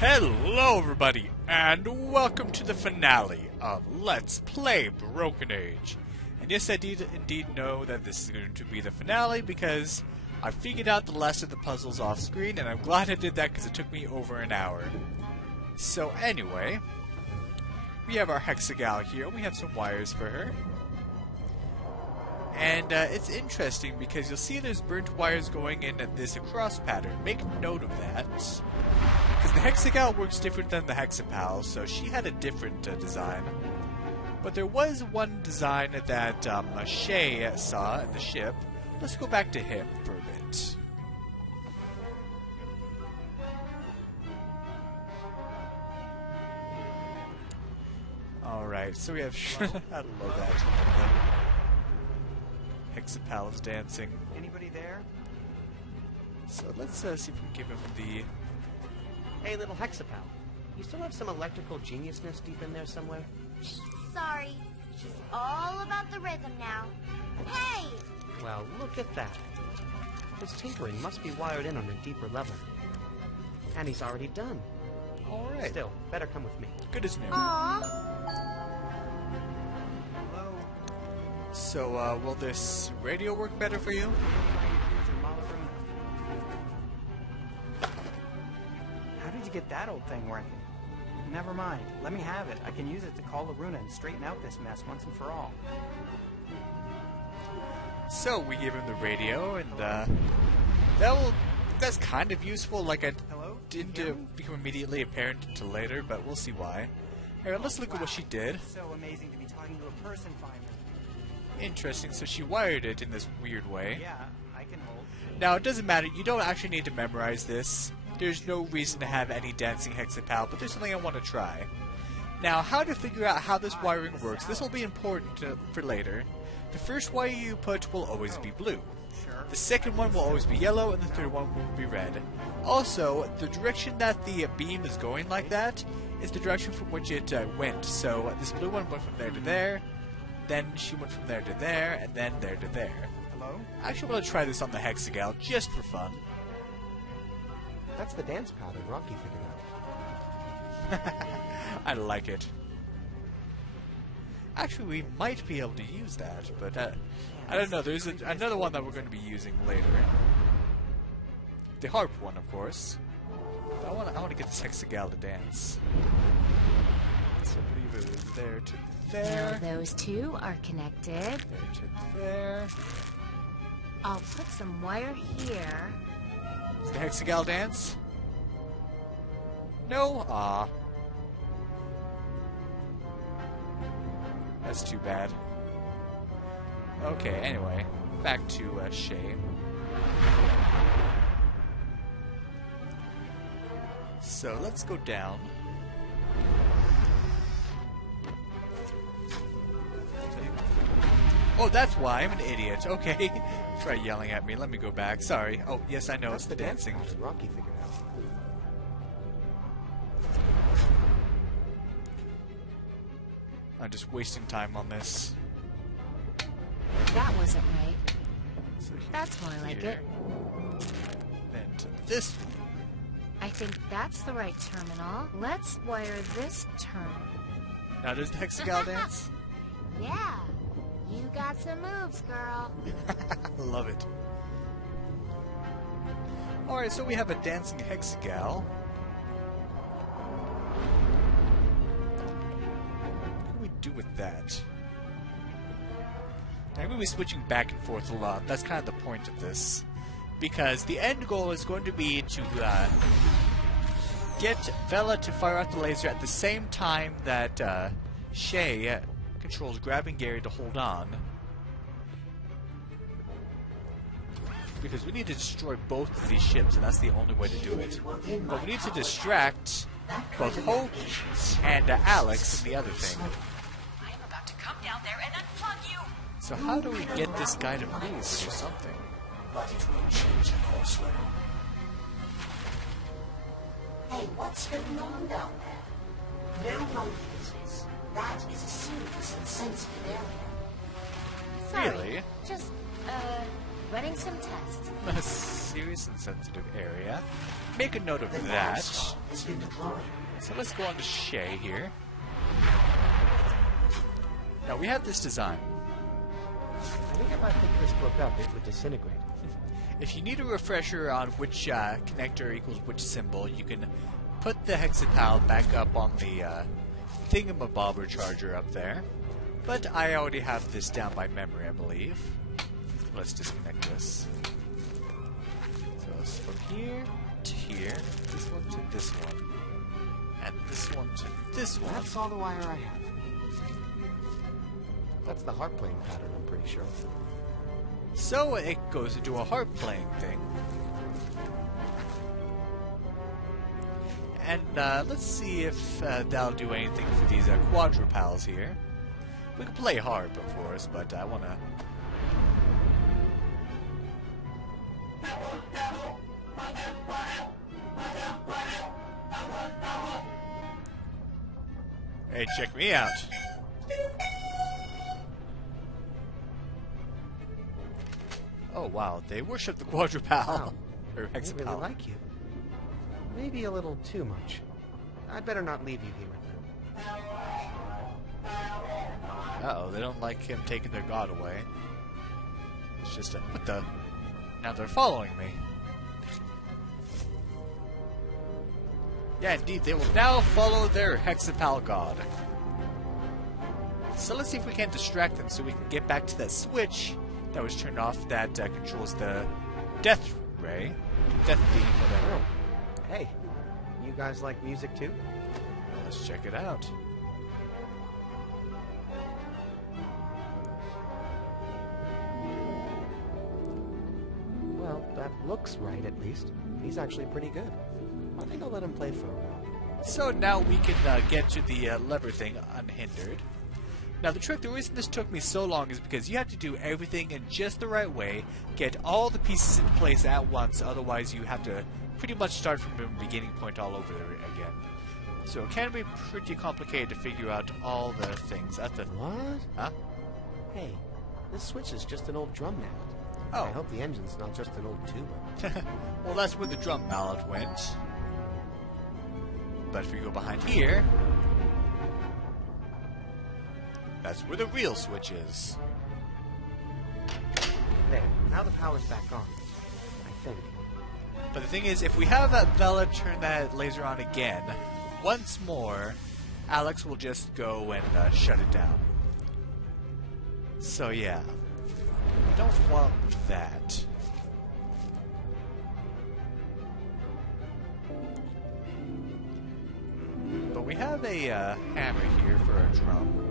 Hello everybody, and welcome to the finale of Let's Play Broken Age. And yes, I did indeed know that this is going to be the finale because I figured out the last of the puzzles off screen, and I'm glad I did that because it took me over an hour. So anyway, we have our Hexagal here. We have some wires for her. And it's interesting because you'll see there's burnt wires going in this across pattern. Make note of that. Because the Hexagal works different than the Hexapal, so she had a different design. But there was one design that Shay saw in the ship. Let's go back to him for a bit. Alright, so we have... I love that. Hexapal is dancing. Anybody there? So let's see if we can give him the... Hey, little Hexapal. You still have some electrical geniusness deep in there somewhere? Sorry. She's all about the rhythm now. Hey! Well, look at that. His tinkering must be wired in on a deeper level. And he's already done. Alright. Still, better come with me. Good as new. Aww. Hello? So, will this radio work better for you? How did you get that old thing working? Never mind. Let me have it. I can use it to call Loruna and straighten out this mess once and for all. So, we give him the radio, and, that's kind of useful, like I Hello? didn't become immediately apparent until later, but we'll see why. Alright, let's look at what she did. So amazing to be talking to a person finally. Interesting, so she wired it in this weird way. Yeah, I can hold. Now, it doesn't matter, you don't actually need to memorize this. There's no reason to have any dancing Hexapal, but there's something I want to try. Now, how to figure out how this wiring works, this will be important for later. The first wire you put will always be blue. The second one will always be yellow, and the third one will be red. Also, the direction that the beam is going like that is the direction from which it went. So, this blue one went from there to there, then she went from there to there, and then there to there. Hello? I actually want to try this on the Hexagal, just for fun. That's the dance pattern Rocky figured out. I like it. Actually, we might be able to use that, but I don't know. There's another one that we're going to be using later. The harp one, of course. But I want to get this Hexagal to dance. So leave it there to there. Now those two are connected. There to there. I'll put some wire here. Does the Hexagal dance? No? Ah. That's too bad. Okay, anyway. Back to Shay. So, let's go down. Oh, that's why. I'm an idiot. Okay. Try yelling at me. Let me go back. Sorry. Oh, yes, I know. That's It's the dancing. dance pattern Rocky figured out. I'm just wasting time on this. That wasn't right. So That's more like here. it. Then to this one. I think that's the right terminal. Let's wire this terminal. Now, does the Hexagal dance? Yeah. You got some moves, girl. Love it. Alright, so we have a dancing Hexagal. What can we do with that? I'm going to be switching back and forth a lot. That's kind of the point of this. Because the end goal is going to be to get Vela to fire out the laser at the same time that Shay controls grabbing Gary to hold on. Because we need to destroy both of these ships, and that's the only way to do it. But we need to distract both Hope and Alex from the other thing. I am about to come down there and unplug you! So how do we get this guy to move or something? But it will change the course. Hey, what's going on down there? No monkey business. That is a serious and sensitive area. Sorry. Really? Just, Running some tests. A serious and sensitive area. Make a note of that. Has been deployed. So let's go on to Shay here. Now we have this design. I think if I picked this book up, it would disintegrate. If you need a refresher on which connector equals which symbol, you can put the hexapal back up on the thingamabobber charger up there. But I already have this down by memory, I believe. Let's disconnect this. So it's from here to here, this one to this one, and this one to this one. That's all the wire I have. That's the harp playing pattern, I'm pretty sure. So it goes into a harp playing thing. And let's see if that'll do anything for these quadrupals here. We can play harp, of course, but I want to... Hey, check me out. Oh wow, they worship the quadrupal. Wow. Or I hexapal. really like you. Maybe a little too much. I'd better not leave you here with them. Uh-oh, they don't like him taking their god away. It's just a... What the... Now they're following me. Yeah, indeed, they will now follow their hexapal god. So let's see if we can distract them so we can get back to that switch that was turned off that controls the death ray. Death beam, whatever. Oh. Hey, you guys like music too? Well, let's check it out. Well, that looks right at least. He's actually pretty good. I think I'll let him play for a while. So now we can get to the lever thing unhindered. Now the trick, the reason this took me so long is because you have to do everything in just the right way, get all the pieces in place at once, otherwise you have to pretty much start from the beginning point all over again. So it can be pretty complicated to figure out all the things at the... What? Huh? Hey, this switch is just an old drum mallet. Oh. I hope the engine's not just an old tuba. Well, that's where the drum mallet went. But if we go behind here... That's where the real switch is. There, now the power's back on. I think. But the thing is, if we have Vela turn that laser on again, once more, Alex will just go and shut it down. So yeah, don't want that. But we have a hammer here for a drum.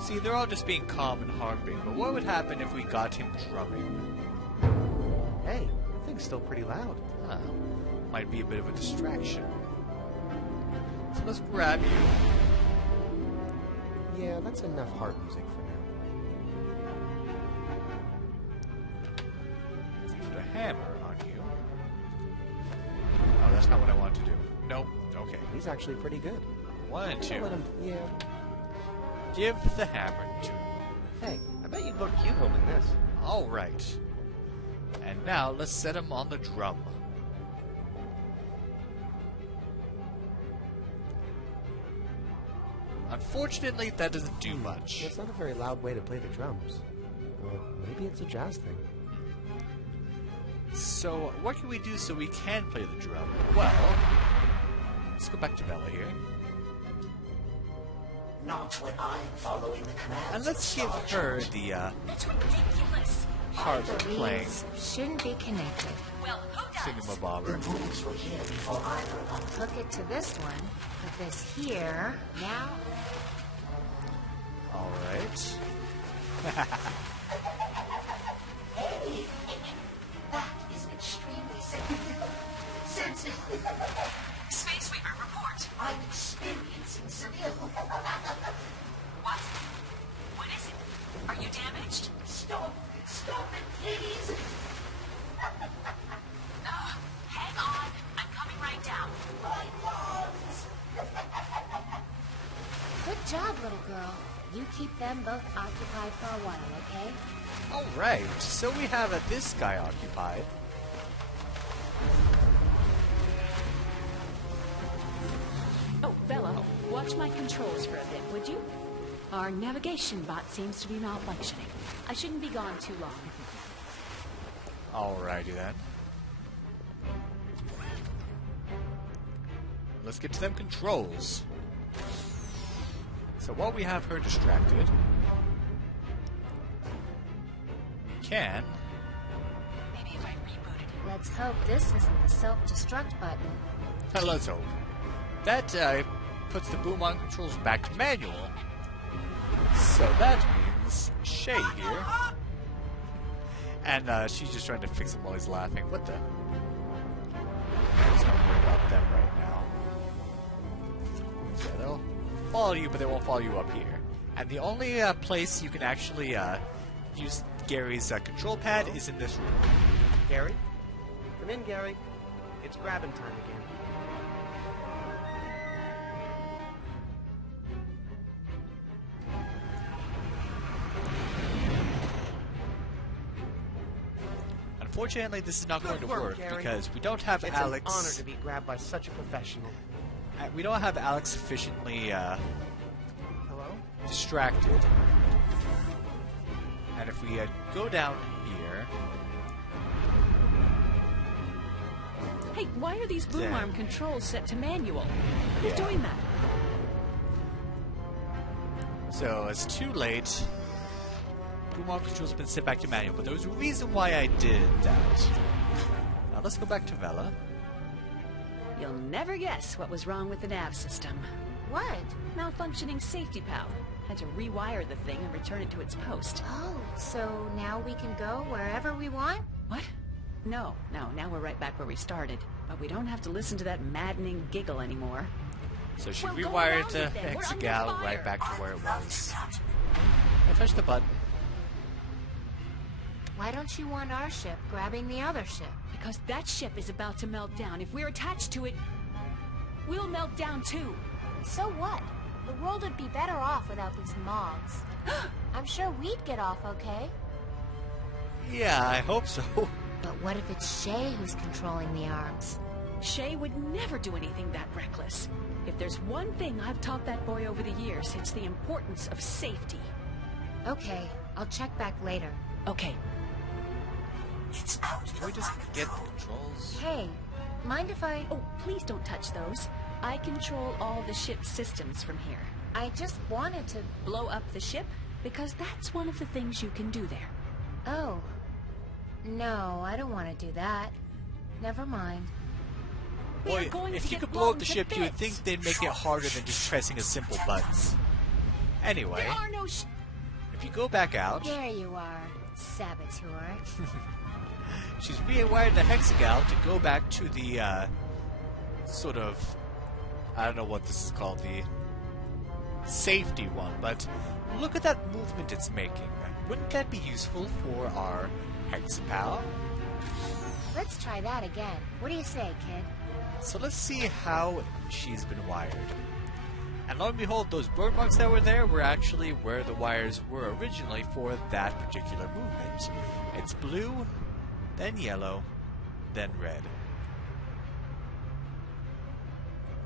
See, they're all just being calm and harping, but what would happen if we got him drumming? Hey, that thing's still pretty loud. Might be a bit of a distraction. So let's grab you. Yeah, that's enough harp music for now. Put a hammer on you. Oh, that's not what I wanted to do. Nope. Okay. He's actually pretty good. One and I'll two. let him, yeah. Give the hammer to... Hey, I bet you'd look cute holding this. Alright. And now, let's set him on the drum. Unfortunately, that doesn't do much. That's not a very loud way to play the drums. Or maybe it's a jazz thing. So, what can we do so we can play the drum? Well, let's go back to Bella here. Not when I'm following the commands. And let's give of her Sergeant. the That's ridiculous. harp playing These shouldn't be connected. Well, who does? The thingamabobber. rules were here before either of us. Hook it to this one. Put this here. Now, Alright. Hey, that is extremely sensitive. Space Weaver, report. I'm experiencing severe. What? What is it? Are you damaged? Stop it, please. Hang on. I'm coming right down. My arms. good job, little girl. You keep them both occupied for a while, okay? Alright, so we have this guy occupied. Oh, Bella, watch my controls for a bit, would you? Our navigation bot seems to be malfunctioning. I shouldn't be gone too long. Alrighty then. Let's get to them controls. So while we have her distracted, we can... Maybe if I rebooted it. Let's hope this isn't the self-destruct button. Let's hope. That puts the boom on controls back to manual. So that means Shay here. And she's just trying to fix him while he's laughing. What the? Let's not worry about them right now. Yeah, they'll follow you, but they won't follow you up here. And the only place you can actually use Gary's control pad is in this room. Gary? Come in, Gary. It's grabbing time again. Unfortunately, this is not going to work Gary. because we don't have It's Alex. an honor to be grabbed by such a professional. We don't have Alex sufficiently Hello? distracted. And if we go down here, Hey, why are these boom Damn. arm controls set to manual? Who's Yeah. doing that? so it's too late. Boom arm controls have been set back to manual, but there was a reason why I did that. Now let's go back to Vela. You'll never guess what was wrong with the nav system. What? Malfunctioning safety PAL. Had to rewire the thing and return it to its post. Oh, so now we can go wherever we want? What? No, now we're right back where we started. But we don't have to listen to that maddening giggle anymore. So she Well, go rewired around the it then. We're under Hexagal fire. right back to where it was. I touched the button. Why don't you want our ship grabbing the other ship? Because that ship is about to melt down. If we're attached to it, we'll melt down too. So what? The world would be better off without these mogs. I'm sure we'd get off okay. Yeah, I hope so. But what if it's Shay who's controlling the arms? Shay would never do anything that reckless. If there's one thing I've taught that boy over the years, it's the importance of safety. Okay, I'll check back later. Okay, It's out Can we just get the controls? Hey, mind if I... oh, please don't touch those. I control all the ship's systems from here. I just wanted to... Blow up the ship? Because that's one of the things you can do there. Oh. No, I don't want to do that. Never mind. We are Boy, going if to you get could blow up blown the to ship, you would bits. think they'd make it harder than just pressing a simple buttons. Anyway, There are no if you go back out, There you are, saboteur. she's rewired the Hexagal to go back to the, sort of, I don't know what this is called, the safety one, but look at that movement it's making. Wouldn't that be useful for our Hexapal? Let's try that again. What do you say, kid? So let's see how she's been wired. And lo and behold, those burn marks that were there were actually where the wires were originally for that particular movement. It's blue, then yellow, then red.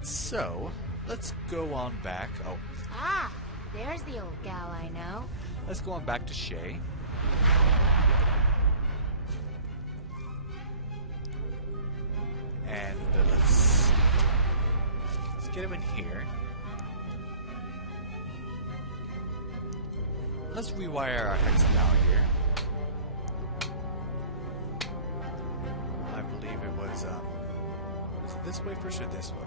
So, let's go on back. Oh, Ah, there's the old gal I know. let's go on back to Shay. And let's get him in here. Let's rewire our hexagon here. I believe it was it this way first or this way?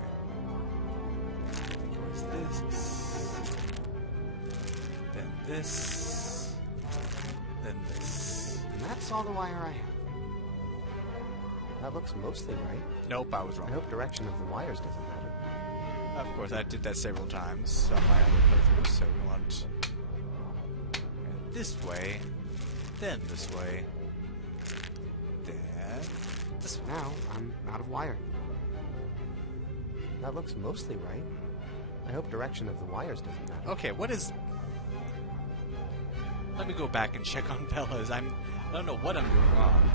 I think it was this. Then this. Then this. And that's all the wire I have. That looks mostly right. Nope, I was wrong. I hope direction of the wires doesn't matter. Of course, I did that several times on my other playthrough, so we want this way, then this way, then this way. Now, I'm out of wire. That looks mostly right. I hope direction of the wires doesn't matter. Okay, what is... Let me go back and check on Bella's. I don't know what I'm doing wrong.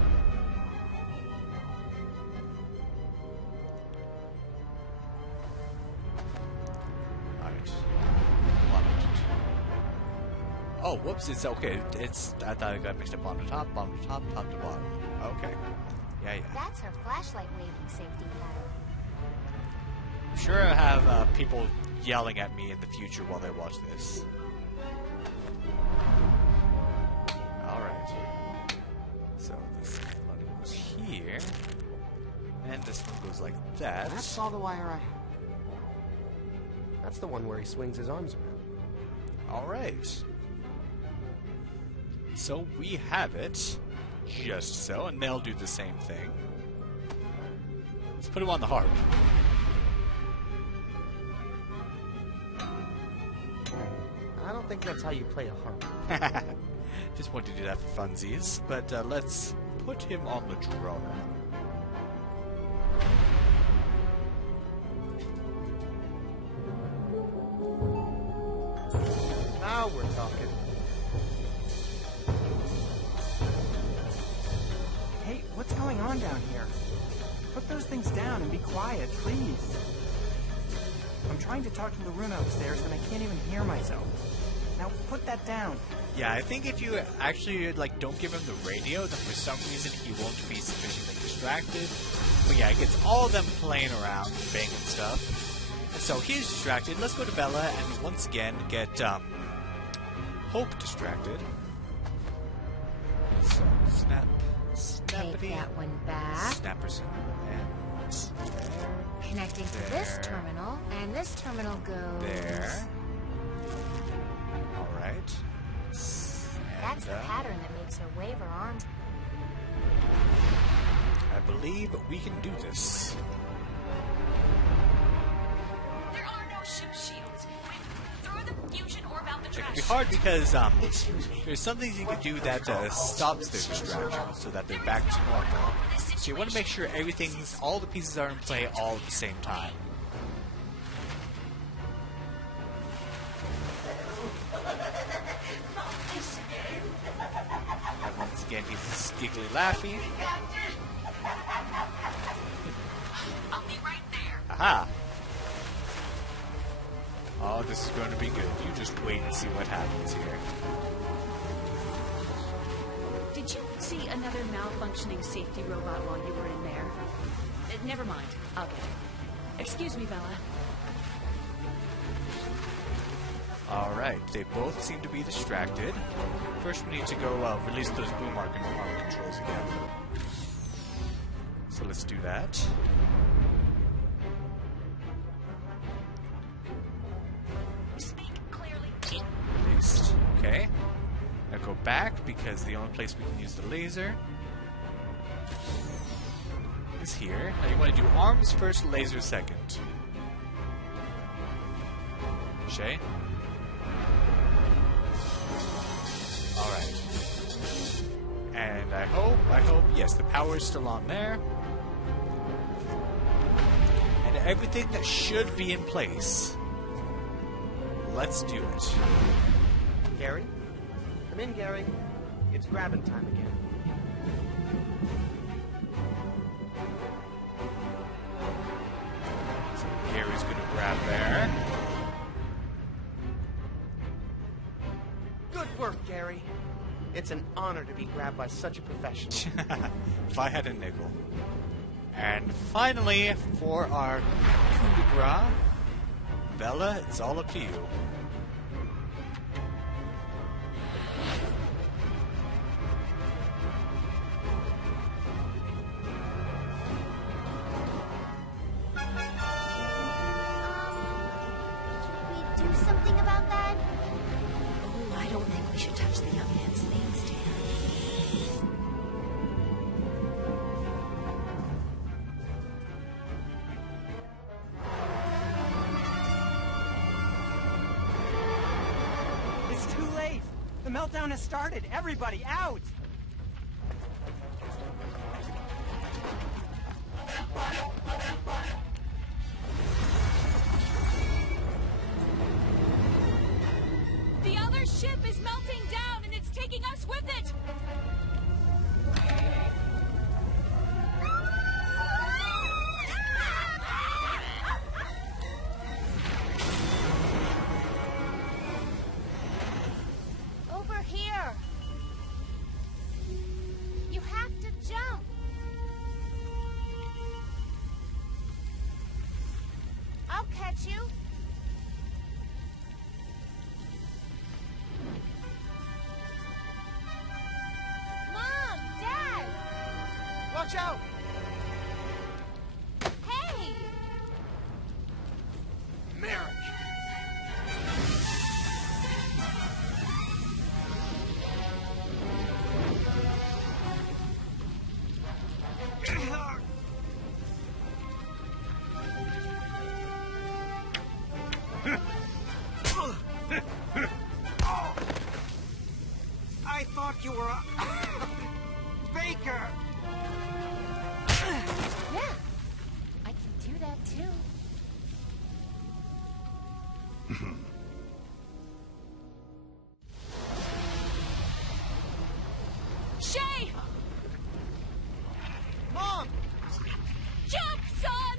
Alright. Oh, whoops, it's okay. I thought I got mixed up on the top, bottom to top, top to bottom. Okay. Yeah. That's her flashlight waving safety pattern. I'm sure I have people yelling at me in the future while they watch this. Alright. So this one goes here. And this one goes like that. That's all the wire I have. That's the one where he swings his arms around. Alright. So we have it. Just so. And they'll do the same thing. Let's put him on the harp. I don't think that's how you play a harp. Just wanted to do that for funsies. But let's put him on the drum. Now we're talking. Hey, what's going on down here? Put those things down and be quiet, please. I'm trying to talk to Loruna upstairs and I can't even hear myself. Now put that down. Yeah, I think if you actually don't give him the radio, then for some reason he won't be sufficiently distracted. But yeah, it gets all of them playing around, banging stuff. And so he's distracted. Let's go to Bella and once again get Hope distracted. So snap, snappity. Take that one back. Snapperson. And there. Connecting to this terminal, and this terminal goes... There. Alright. That's the pattern that makes her wave her arms. I believe we can do this. There are no ship shields. Throw the fusion orb out the It trash. can be hard because there's some things you can do that stops their distraction so that they're back to normal. So you want to make sure all the pieces are in play all at the same time. And once again, he's giggly laughing. I'll be right there. Aha! Oh, this is going to be good. You just wait and see what happens here. Did you see another malfunctioning safety robot while you were in there? Never mind. I'll get it. Excuse me, Bella. Alright, they both seem to be distracted. First we need to go release those boom arc controls again. So let's do that. Speak clearly. Released. Okay. Now go back because the only place we can use the laser is here. Now you want to do arms first, laser second. Shay? Alright. And I hope, yes, the power is still on there. And everything that should be in place. Let's do it. Gary? Come in, Gary. It's grabbing time again. So Gary's gonna grab there. Good work, Gary. It's an honor to be grabbed by such a professional. If I had a nickel. And finally, for our coup de grace, Bella, it's all up to you. Should we do something about that? Oh, I don't think we should touch the young man's things, Dan. It's too late. The meltdown has started. Everybody out. The other ship is melting down and it's taking get you? Mom! Dad! Watch out! Hey! Merrick! I thought you were a baker. Yeah, I can do that too. Shay! Mom! Jump, son!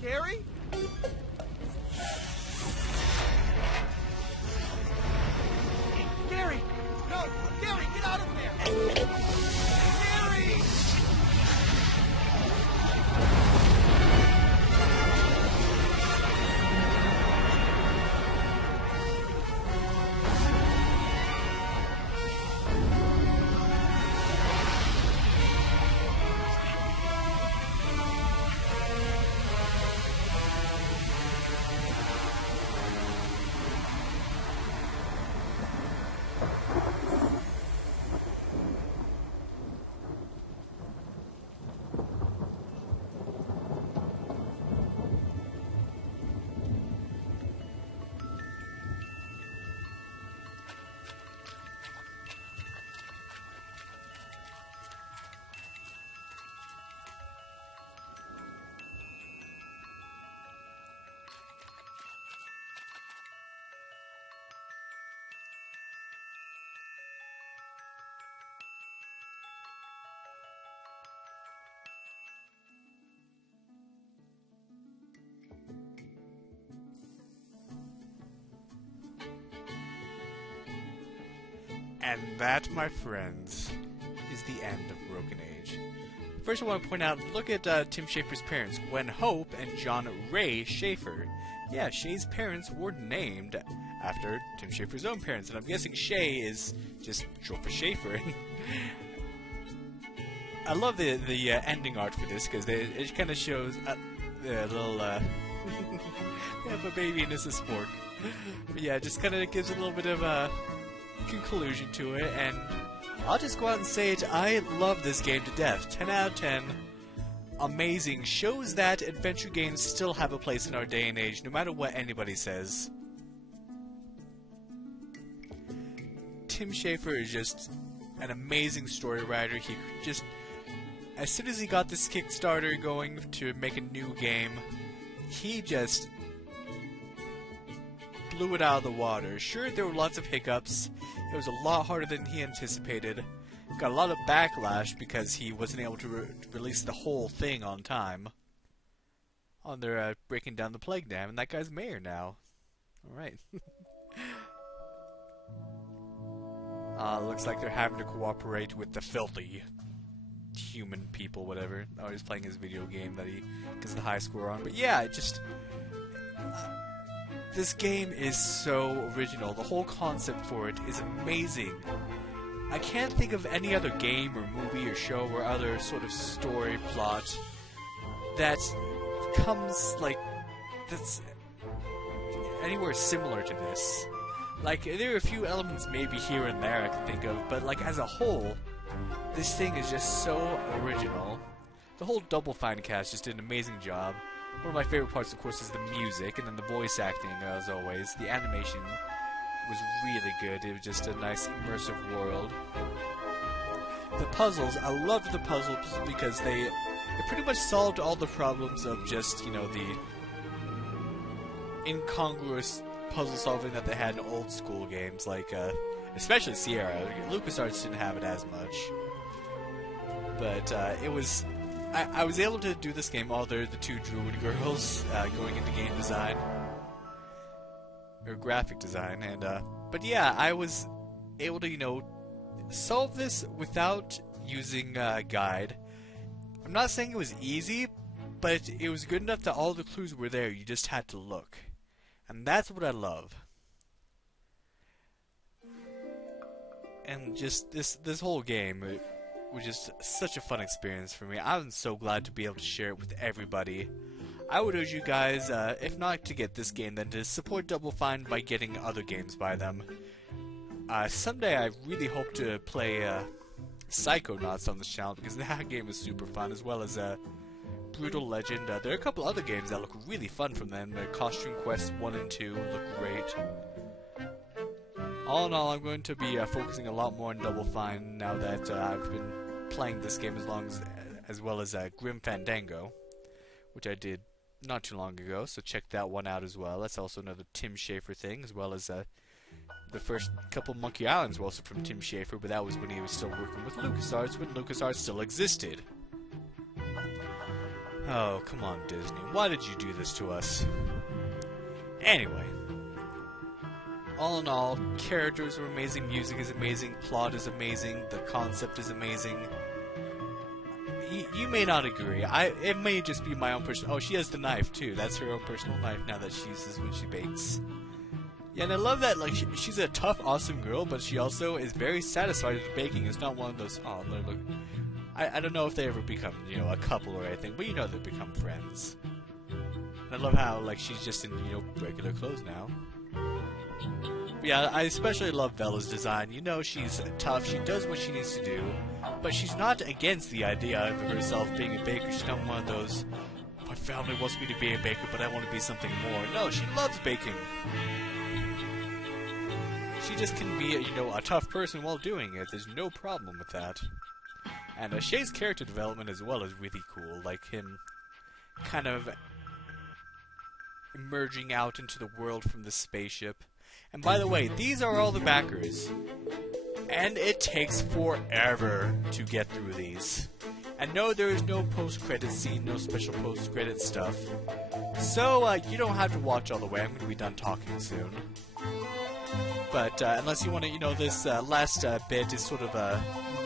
Gary? Gary! No! Gary, get out of there! Gary! And that, my friends, is the end of Broken Age. First, I want to point out, look at Tim Schafer's parents, Gwen Hope and John Ray Schafer. Yeah, Shay's parents were named after Tim Schafer's own parents, and I'm guessing Shay is just short for Schafer. I love the ending art for this, because it kind of shows a little, they have a baby and it's a spork. But yeah, it just kind of gives a little bit of a conclusion to it, and I'll just go out and say it, I love this game to death. 10 out of 10. Amazing. Shows that adventure games still have a place in our day and age, no matter what anybody says. Tim Schafer is just an amazing story writer. He just, as soon as he got this Kickstarter going to make a new game, he just blew it out of the water. Sure, there were lots of hiccups. It was a lot harder than he anticipated. Got a lot of backlash because he wasn't able to release the whole thing on time. On their breaking down the Plague Dam, and that guy's mayor now. Alright. Looks like they're having to cooperate with the filthy human people, whatever. Oh, he's playing his video game that he gets the high score on. But yeah, it just... this game is so original. The whole concept for it is amazing. I can't think of any other game or movie or show or other sort of story plot that comes like that's anywhere similar to this. Like, there are a few elements maybe here and there I can think of, but like as a whole, this thing is just so original. The whole Double Fine cast just did an amazing job. One of my favorite parts, of course, is the music, and then the voice acting, as always. The animation was really good. It was just a nice, immersive world. the puzzles, I loved the puzzles because they pretty much solved all the problems of just, you know, the incongruous puzzle solving that they had in old school games, like, especially Sierra. LucasArts didn't have it as much. But, it was... I was able to do this game while they're the two druid girls, going into game design. Or graphic design, and, but yeah, I was able to, you know, solve this without using a guide. I'm not saying it was easy, but it was good enough that all the clues were there, you just had to look. And that's what I love. And just this whole game, it was just such a fun experience for me. I'm so glad to be able to share it with everybody. I would urge you guys, if not to get this game, then to support Double Fine by getting other games by them. Someday I really hope to play Psychonauts on this channel, because that game is super fun, as well as Brutal Legend. There are a couple other games that look really fun from them. Costume Quest 1 and 2 look great. All in all, I'm going to be focusing a lot more on Double Fine now that I've been playing this game as well as Grim Fandango, which I did not too long ago, so check that one out as well. That's also another Tim Schafer thing, as well as the first couple Monkey Islands were also from Tim Schafer, but that was when he was still working with LucasArts, when LucasArts still existed. Oh, come on, Disney. Why did you do this to us? Anyway. All in all, characters are amazing, music is amazing, plot is amazing, the concept is amazing. You may not agree. It may just be my own personal... Oh, she has the knife, too. That's her own personal knife now that she uses when she bakes. Yeah, and I love that, like, she's a tough, awesome girl, but she also is very satisfied with baking. It's not one of those... Oh, look. I don't know if they ever become, you know, a couple or anything, but you know they become friends. And I love how, like, she's just in, you know, regular clothes now. But yeah, I especially love Bella's design. You know, she's tough, she does what she needs to do, but she's not against the idea of herself being a baker. She's not one of those, my family wants me to be a baker, but I want to be something more. No, she loves baking. She just can be, you know, a tough person while doing it. There's no problem with that. And Shay's character development as well is really cool. Like him kind of emerging out into the world from the spaceship. And by the way, these are all the backers. And it takes forever to get through these. And no, there is no post-credit scene, no special post-credit stuff. So, you don't have to watch all the way. I'm going to be done talking soon. But, unless you want to, you know, this last bit is sort of a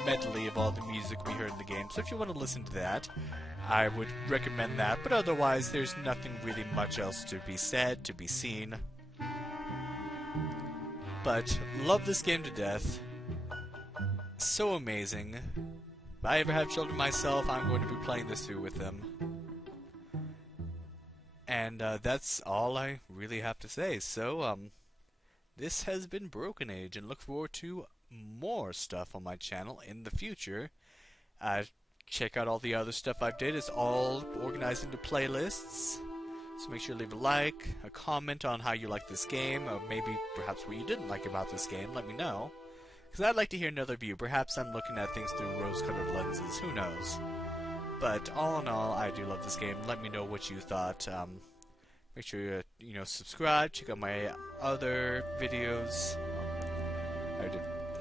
medley of all the music we heard in the game. So if you want to listen to that, I would recommend that. But otherwise, there's nothing really much else to be said, to be seen. But, love this game to death. So amazing. If I ever have children myself, I'm going to be playing this through with them. And that's all I really have to say. So, this has been Broken Age, and look forward to more stuff on my channel in the future. Check out all the other stuff I've did. It's all organized into playlists. So make sure to leave a like, a comment on how you like this game, or maybe perhaps what you didn't like about this game. Let me know. Because I'd like to hear another view. Perhaps I'm looking at things through rose-colored lenses. Who knows? But all in all, I do love this game. Let me know what you thought. Make sure you subscribe. Check out my other videos. I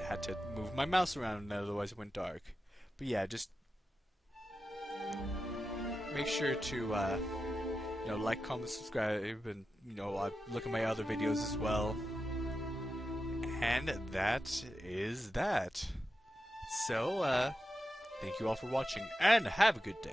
had to move my mouse around, otherwise it went dark. But yeah, just make sure to like, comment, subscribe, and look at my other videos as well. And that is that. So thank you all for watching, and have a good day.